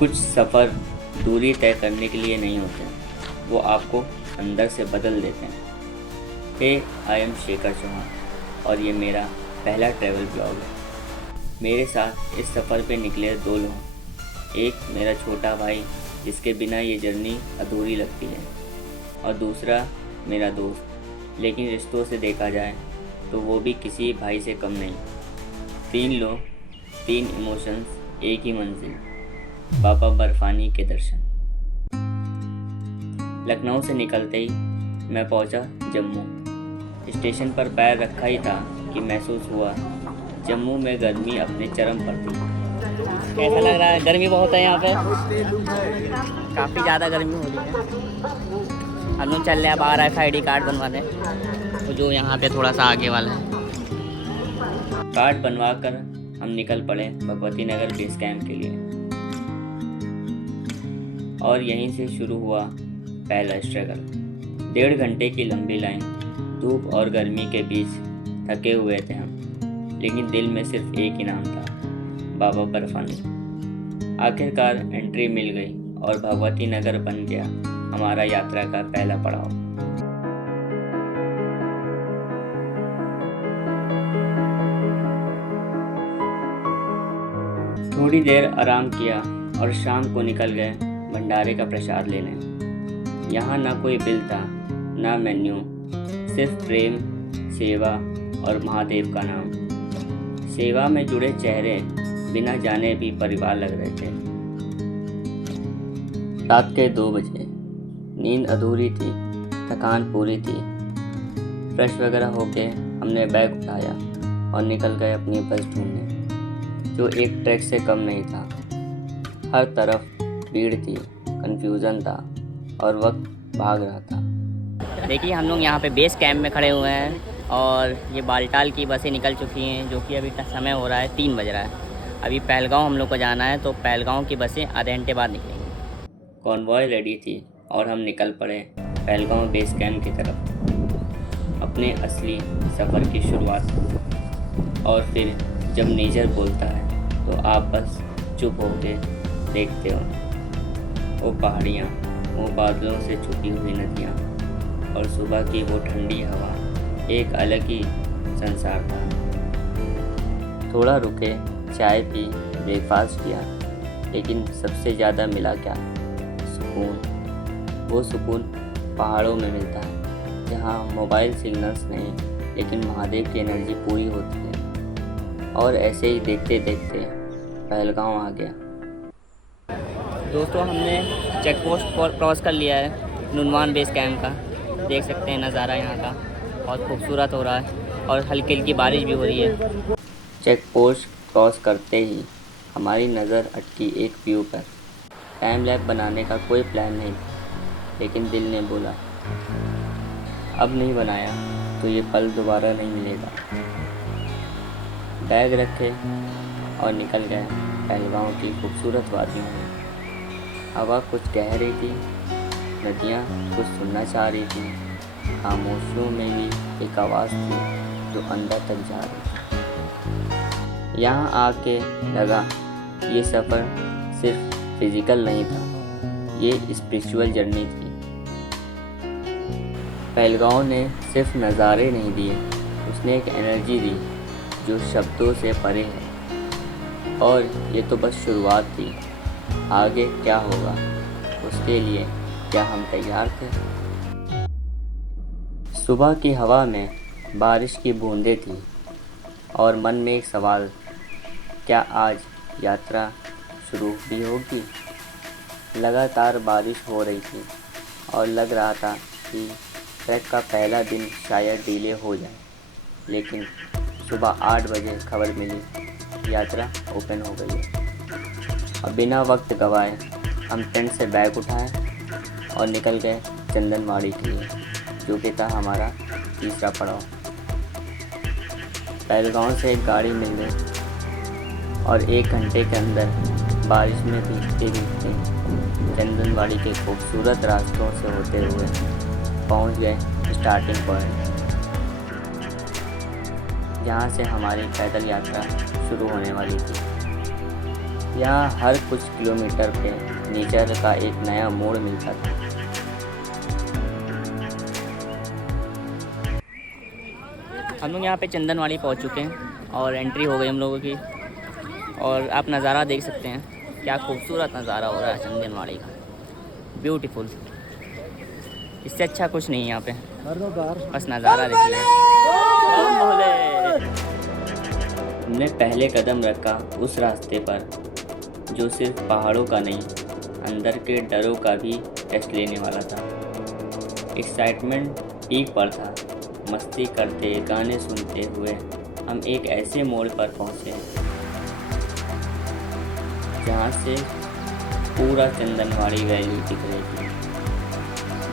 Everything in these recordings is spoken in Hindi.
कुछ सफ़र दूरी तय करने के लिए नहीं होते, वो आपको अंदर से बदल देते हैं। हे, आई एम शेखर चौहान और ये मेरा पहला ट्रैवल ब्लॉग है। मेरे साथ इस सफ़र पे निकले दो लोग, एक मेरा छोटा भाई जिसके बिना ये जर्नी अधूरी लगती है, और दूसरा मेरा दोस्त, लेकिन रिश्तों से देखा जाए तो वो भी किसी भाई से कम नहीं। 3 लोग, 3 इमोशंस, एक ही मंजिल, बाबा बर्फानी के दर्शन। लखनऊ से निकलते ही मैं पहुंचा जम्मू। स्टेशन पर पैर रखा ही था कि महसूस हुआ जम्मू में गर्मी अपने चरम पर थी। कैसा लग रहा है? गर्मी बहुत है यहाँ पे, काफ़ी ज़्यादा गर्मी हो रही है। हम लोग चल रहे हैं अब RFID कार्ड बनवाने, तो जो यहाँ पे थोड़ा सा आगे वाला है। कार्ड बनवा कर हम निकल पड़े भगवती नगर बेस कैंप के लिए, और यहीं से शुरू हुआ पहला स्ट्रगल। 1.5 घंटे की लंबी लाइन, धूप और गर्मी के बीच थके हुए थे हम, लेकिन दिल में सिर्फ एक ही नाम था, बाबा बर्फानी। आखिरकार एंट्री मिल गई और भगवती नगर बन गया हमारा यात्रा का पहला पड़ाव। थोड़ी देर आराम किया और शाम को निकल गए भंडारे का प्रसाद लेने। यहाँ ना कोई बिल था, ना मेन्यू, सिर्फ प्रेम, सेवा और महादेव का नाम। सेवा में जुड़े चेहरे बिना जाने भी परिवार लग रहे थे। रात के 2 बजे, नींद अधूरी थी, थकान पूरी थी। फ्रेश वगैरह होके हमने बैग उठाया और निकल गए अपनी बस ढूंढने, जो एक ट्रैक से कम नहीं था। हर तरफ भीड़ थी, कन्फ्यूज़न था और वक्त भाग रहा था। देखिए हम लोग यहाँ पे बेस कैंप में खड़े हुए हैं और ये बालटाल की बसें निकल चुकी हैं, जो कि अभी समय हो रहा है 3 बज रहा है। अभी पहलगांव हम लोग को जाना है, तो पहलगांव की बसें आधे घंटे बाद निकलेंगी। कॉन्वॉय रेडी थी और हम निकल पड़े पहलगांव बेस कैंप की तरफ, अपने असली सफ़र की शुरुआत। और फिर जब नेचर बोलता है तो आप बस चुप होके देखते हो। वो पहाड़ियाँ, वो बादलों से छुपी हुई नदियाँ और सुबह की वो ठंडी हवा, एक अलग ही संसार था। थोड़ा रुके, चाय पी, ब्रेकफास्ट किया, लेकिन सबसे ज़्यादा मिला क्या? सुकून। वो सुकून पहाड़ों में मिलता है, जहाँ मोबाइल सिग्नल्स नहीं, लेकिन महादेव की एनर्जी पूरी होती है। और ऐसे ही देखते देखते पहलगांव आ गया। दोस्तों हमने चेक पोस्ट क्रॉस कर लिया है, नुनवान बेस कैंप का। देख सकते हैं नज़ारा यहाँ का, बहुत खूबसूरत हो रहा है और हल्की हल्की बारिश भी हो रही है। चेक पोस्ट क्रॉस करते ही हमारी नज़र अटकी एक व्यू पर। टाइम लैप बनाने का कोई प्लान नहीं, लेकिन दिल ने बोला अब नहीं बनाया तो ये पल दोबारा नहीं मिलेगा। बैग रखे और निकल गए पहलगांव की खूबसूरत वादियों में। हवा कुछ कह रही थी, नदियाँ कुछ सुनना चाह रही थी, खामोशियों में भी एक आवाज़ थी जो अंदर तक जा रही थी। यहाँ आके लगा ये सफ़र सिर्फ फिज़िकल नहीं था, ये स्पिरिचुअल जर्नी थी। पहलगांव ने सिर्फ नज़ारे नहीं दिए, उसने एक एनर्जी दी जो शब्दों से परे है। और ये तो बस शुरुआत थी, आगे क्या होगा उसके लिए क्या हम तैयार थे? सुबह की हवा में बारिश की बूंदें थी और मन में एक सवाल, क्या आज यात्रा शुरू भी होगी? लगातार बारिश हो रही थी और लग रहा था कि ट्रैक का पहला दिन शायद डिले हो जाए, लेकिन सुबह 8 बजे खबर मिली, यात्रा ओपन हो गई है। और बिना वक्त गवाए हम टेंट से बैग उठाए और निकल गए चंदनवाड़ी के लिए, जो कि था हमारा तीसरा पड़ाव। पहलगांव से एक गाड़ी मिल गई और 1 घंटे के अंदर बारिश में भीगते भीगते चंदनवाड़ी के खूबसूरत रास्तों से होते हुए पहुंच गए स्टार्टिंग पॉइंट, जहां से हमारी पैदल यात्रा शुरू होने वाली थी। यहाँ हर कुछ किलोमीटर पे नेचर का एक नया मोड़ मिलता था। हम लोग यहाँ पे चंदनवाड़ी पहुँच चुके हैं और एंट्री हो गई हम लोगों की, और आप नज़ारा देख सकते हैं, क्या खूबसूरत नज़ारा हो रहा है चंदनवाड़ी का, ब्यूटीफुल। इससे अच्छा कुछ नहीं है यहाँ पे, बस नज़ारा देखिए। हमने पहले कदम रखा उस रास्ते पर जो सिर्फ पहाड़ों का नहीं, अंदर के डरों का भी टेस्ट लेने वाला था। एक्साइटमेंट पीक पर था। मस्ती करते, गाने सुनते हुए हम एक ऐसे मोड़ पर पहुंचे जहां से पूरा चंदनवाड़ी वैली दिख रही थी।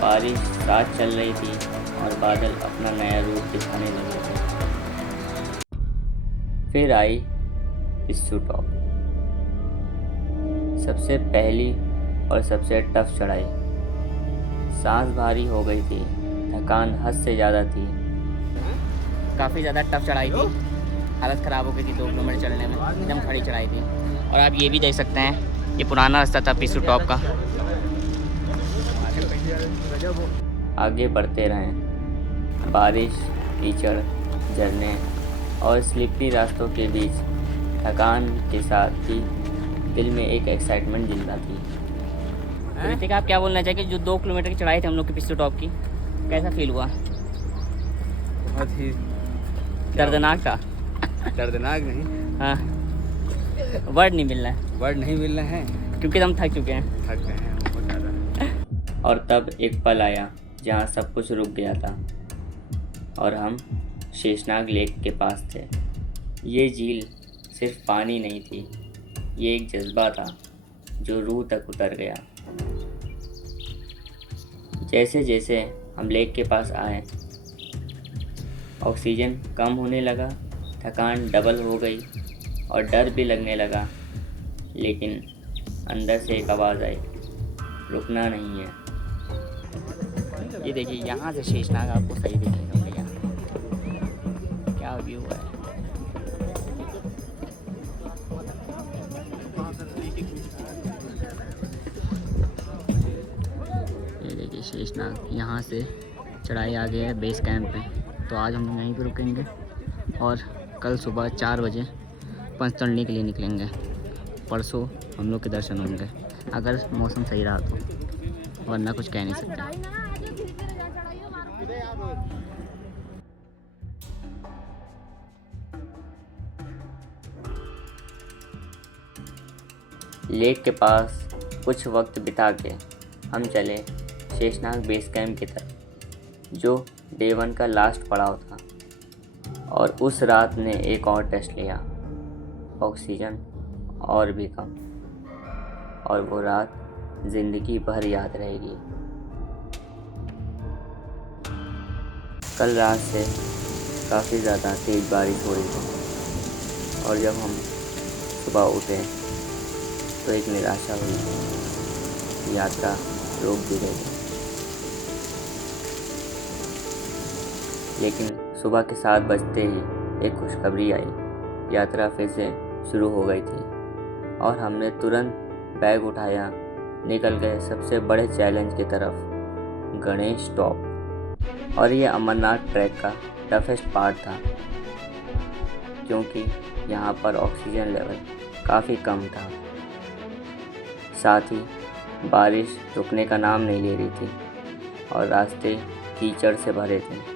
बारिश साथ चल रही थी और बादल अपना नया रूप दिखाने लगे थे। फिर आई पिस्सू टॉप, सबसे पहली और सबसे टफ चढ़ाई। सांस भारी हो गई थी, थकान हद से ज़्यादा थी। काफ़ी ज़्यादा टफ चढ़ाई थी, हालत ख़राब हो गई थी 2 किलोमीटर चढ़ने में, एकदम खड़ी चढ़ाई थी। और आप ये भी देख सकते हैं, ये पुराना रास्ता था पिस्सू टॉप का। आगे बढ़ते रहें। बारिश, कीचड़, झरने और स्लिपरी रास्तों के बीच थकान के साथ ही दिल में एक एक्साइटमेंट जिंदा थी। ऋतिका, आप क्या बोलना चाहिए? जो 2 किलोमीटर की चढ़ाई थी हम लोग की पिस्सू टॉप की, कैसा फील हुआ? बहुत ही दर्दनाक था। दर्दनाक नहीं, हाँ, वर्ड नहीं मिल रहा है वर्ड नहीं मिल रहे हैं, क्योंकि हम थक चुके हैं। थक गए हैं बहुत ज़्यादा। और तब एक पल आया जहाँ सब कुछ रुक गया था और हम शेषनाग लेक के पास थे। ये झील सिर्फ पानी नहीं थी, ये एक जज्बा था जो रूह तक उतर गया। जैसे जैसे हम लेक के पास आए, ऑक्सीजन कम होने लगा, थकान डबल हो गई और डर भी लगने लगा। लेकिन अंदर से एक आवाज़ आई, रुकना नहीं है। ये देखिए, यहाँ से शेषनाग आपको सही दिखेगा भैया, क्या व्यू है। ये देखिए शेषनाग, यहाँ से चढ़ाई आ गया है बेस कैंप पे। तो आज हम यहीं पे रुकेंगे और कल सुबह 4 बजे पंचतरणी के लिए निकलेंगे। परसों हम लोग के दर्शन होंगे, अगर मौसम सही रहा तो, वरना कुछ कह नहीं सकते। लेक के पास कुछ वक्त बिता के हम चले शेषनाग बेस कैंप की तरफ, जो डे 1 का लास्ट पड़ाव था। और उस रात ने एक और टेस्ट लिया, ऑक्सीजन और भी कम, और वो रात ज़िंदगी भर याद रहेगी। कल रात से काफ़ी ज़्यादा तेज़ बारिश हो रही थी और जब हम सुबह उठे तो एक निराशा हुई, यात्रा रोक दी गई। लेकिन सुबह के 7 बजते ही एक खुशखबरी आई, यात्रा फिर से शुरू हो गई थी और हमने तुरंत बैग उठाया, निकल गए सबसे बड़े चैलेंज की तरफ, गणेश टॉप। और ये अमरनाथ ट्रैक का टफेस्ट पार्ट था, क्योंकि यहाँ पर ऑक्सीजन लेवल काफ़ी कम था। साथ ही बारिश रुकने का नाम नहीं ले रही थी और रास्ते कीचड़ से भरे थे।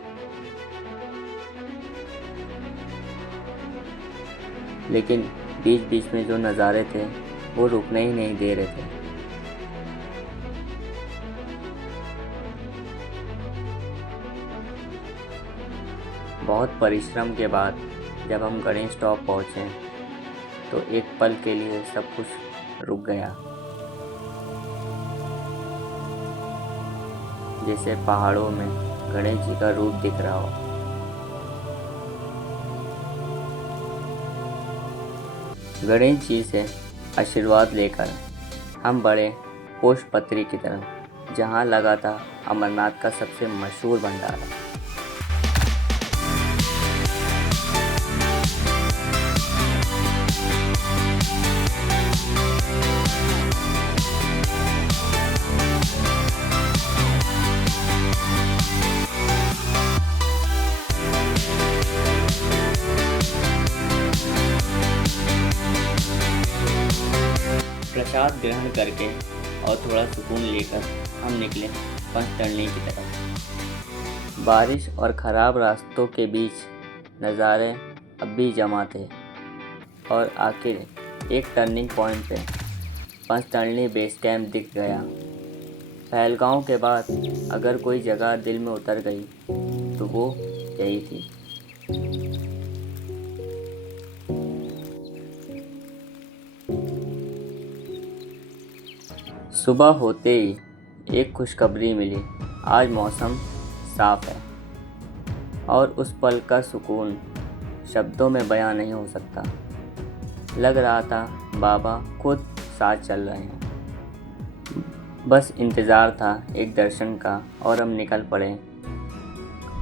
लेकिन बीच बीच में जो नज़ारे थे वो रुकने ही नहीं दे रहे थे। बहुत परिश्रम के बाद जब हम गणेश टॉप पहुँचे तो एक पल के लिए सब कुछ रुक गया, जैसे पहाड़ों में गणेश जी का रूप दिख रहा हो। गणेश जी से आशीर्वाद लेकर हम बढ़े पुष्पपत्री की तरफ, जहाँ लगा था अमरनाथ का सबसे मशहूर भंडारा। प्रसाद ग्रहण करके और थोड़ा सुकून लेकर हम निकले पंचतरणी की तरफ। बारिश और ख़राब रास्तों के बीच नज़ारे अब भी जमा थे और आखिर एक टर्निंग पॉइंट पे पंचतरणी बेस कैंप दिख गया। पहलगांव के बाद अगर कोई जगह दिल में उतर गई तो वो यही थी। सुबह होते ही एक खुशखबरी मिली। आज मौसम साफ है और उस पल का सुकून शब्दों में बयां नहीं हो सकता। लग रहा था बाबा खुद साथ चल रहे हैं। बस इंतज़ार था एक दर्शन का और हम निकल पड़े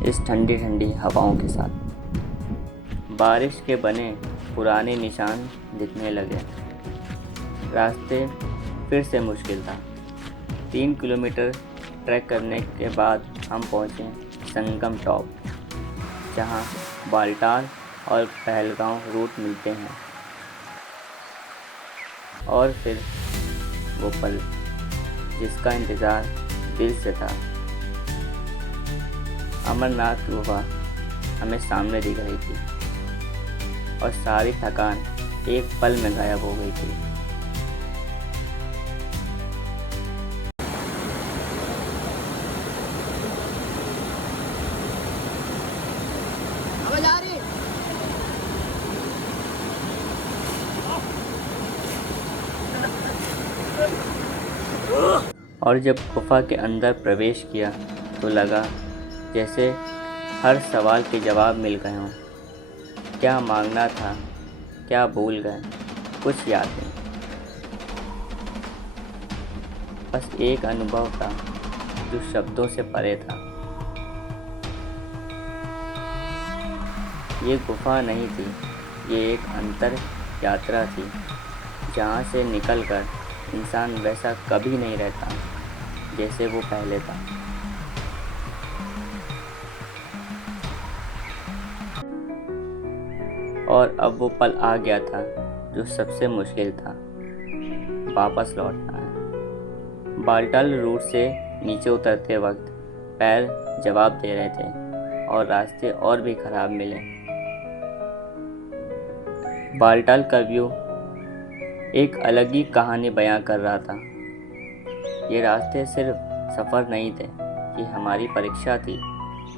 इस ठंडी ठंडी हवाओं के साथ। बारिश के बने पुराने निशान दिखने लगे। रास्ते फिर से मुश्किल था। 3 किलोमीटर ट्रैक करने के बाद हम पहुँचे संगम टॉप, जहाँ बालटाल और पहलगांव रूट मिलते हैं। और फिर वो पल जिसका इंतज़ार दिल से था। अमरनाथ गुफा हमें सामने दिख रही थी और सारी थकान एक पल में गायब हो गई थी। और जब गुफा के अंदर प्रवेश किया तो लगा जैसे हर सवाल के जवाब मिल गए हों। क्या मांगना था, क्या भूल गए, कुछ याद नहीं। बस एक अनुभव था जो शब्दों से परे था। ये गुफा नहीं थी, ये एक अंतर यात्रा थी, जहाँ से निकलकर इंसान वैसा कभी नहीं रहता जैसे वो पहले था। और अब वो पल आ गया था जो सबसे मुश्किल था, वापस लौटना है। बालटाल रूट से नीचे उतरते वक्त पैर जवाब दे रहे थे और रास्ते और भी खराब मिले। बालटाल का व्यू एक अलग ही कहानी बयां कर रहा था। ये रास्ते सिर्फ सफ़र नहीं थे, ये हमारी परीक्षा थी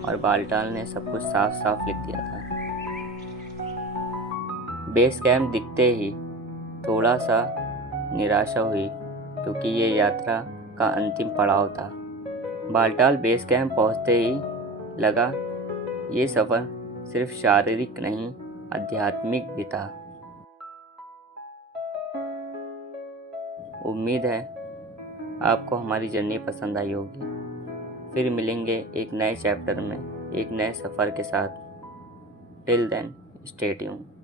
और बालटाल ने सब कुछ साफ साफ लिख दिया था। बेस कैंप दिखते ही थोड़ा सा निराशा हुई, क्योंकि ये यात्रा का अंतिम पड़ाव था। बालटाल बेस कैंप पहुंचते ही लगा ये सफ़र सिर्फ शारीरिक नहीं, आध्यात्मिक भी था। उम्मीद है आपको हमारी जर्नी पसंद आई होगी। फिर मिलेंगे एक नए चैप्टर में, एक नए सफ़र के साथ। Till then, stay tuned.